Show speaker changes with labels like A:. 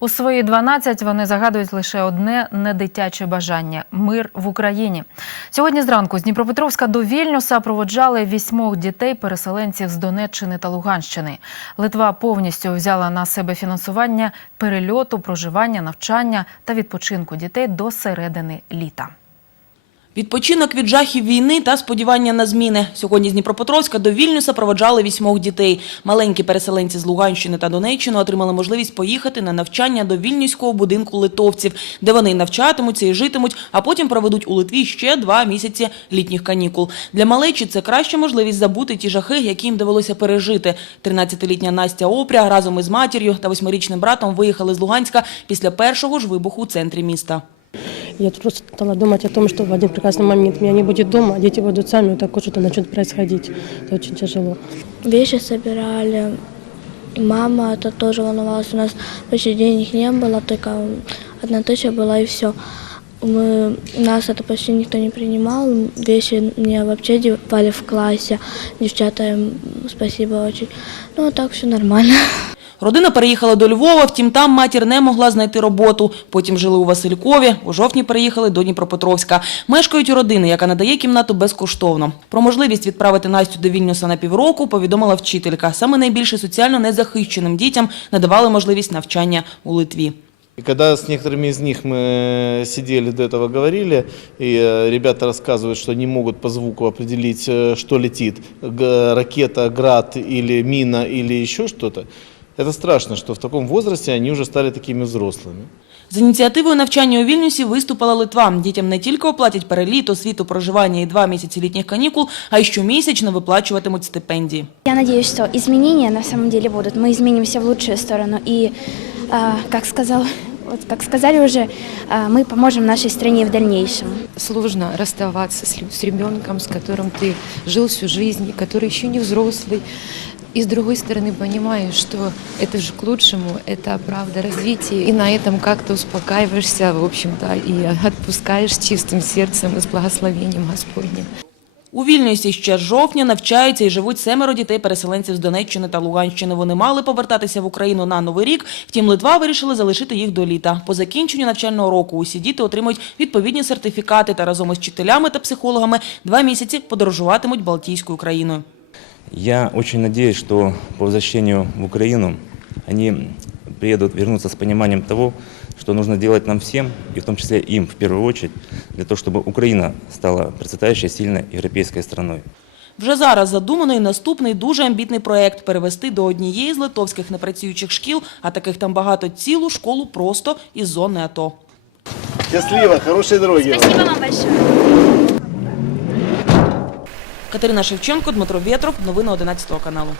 A: У свої 12 вони загадують лише одне недитяче бажання мир в Україні. Сьогодні зранку з Дніпропетровська до Вільнюса проводжали вісьмох дітей-переселенців з Донеччини та Луганщини. Литва повністю взяла на себе фінансування перельоту, проживання, навчання та відпочинку дітей до середини літа.
B: Відпочинок від жахів війни та сподівання на зміни. Сьогодні з Дніпропетровська до Вільнюса проводжали вісьмох дітей. Маленькі переселенці з Луганщини та Донеччини отримали можливість поїхати на навчання до Вільнюського будинку литовців, де вони навчатимуться і житимуть, а потім проведуть у Литві ще два місяці літніх канікул. Для малечі це краща можливість забути ті жахи, які їм довелося пережити. 13-літня Настя Опря разом із матір'ю та восьмирічним братом виїхали з Луганська після першого ж вибуху у центрі міста.
C: Я просто стала думать о том, что в один прекрасный момент меня не будет дома, а дети будут сами, вот такое что-то начнет происходить. Это очень тяжело.
D: вещи собирали. Мама это тоже волновалась. У нас почти денег не было, только одна тысяча была и все. Мы, нас это почти никто не принимал. Вещи мне вообще девали в классе. Девчата, им спасибо очень. Ну, а так все нормально.
B: Родина переїхала до Львова, втім там матір не могла знайти роботу. Потім жили у Василькові, у жовтні переїхали до Дніпропетровська. Мешкають у родини, яка надає кімнату безкоштовно. Про можливість відправити Настю до Вільнюса на півроку повідомила вчителька. Саме найбільше соціально незахищеним дітям надавали можливість навчання у Литві.
E: И когда с некоторыми из них мы сидели до этого говорили, и э, ребята рассказывают, что не могут по звуку определить, э, что летит, г- ракета, град или мина или еще что-то, это страшно, что в таком возрасте они уже стали такими взрослыми.
B: З ініціативою навчання у Вільнюсі виступила Литва. Дітям не тільки оплатять переліт, освіту, проживання і два місяці літніх канікул, а й щомісячно виплачуватимуть стипендії.
F: Я надеюсь, что изменения на самом деле будут. Мы изменимся в лучшую сторону. И, а, как, сказал, вот, как сказали уже, а, мы поможем нашей стране в дальнейшем.
G: сложно расставаться с, лю- с ребенком, с которым ты жил всю жизнь, и который еще не взрослый. И с другой стороны понимаешь, что это же к лучшему, это правда развитие. И на этом как-то успокаиваешься, в общем-то, и отпускаешь с чистым сердцем и с благословением Господним.
B: У Вільнюсі ще з жовтня навчаються і живуть семеро дітей-переселенців з Донеччини та Луганщини. Вони мали повертатися в Україну на Новий рік, втім Литва вирішила залишити їх до літа. По закінченню навчального року усі діти отримують відповідні сертифікати та разом із вчителями та психологами два місяці подорожуватимуть Балтійською країною.
H: Я очень надеюсь, что по возвращению в Украину они приедут, вернутся с пониманием того, что нужно делать нам всем, и в том числе им в первую очередь, для того, чтобы Украина стала процветающей, сильной европейской страной.
B: Вже зараз задумано і наступний дуже амбітний проект – перевести до однієї з литовських непрацюючих шкіл, а таких там багато, цілу школу просто із зони АТО.
E: Счастливо, хорошей дороги.
F: Спасибо вам большое.
B: Катерина Шевченко, Дмитро Вєтров. Новини 11 каналу.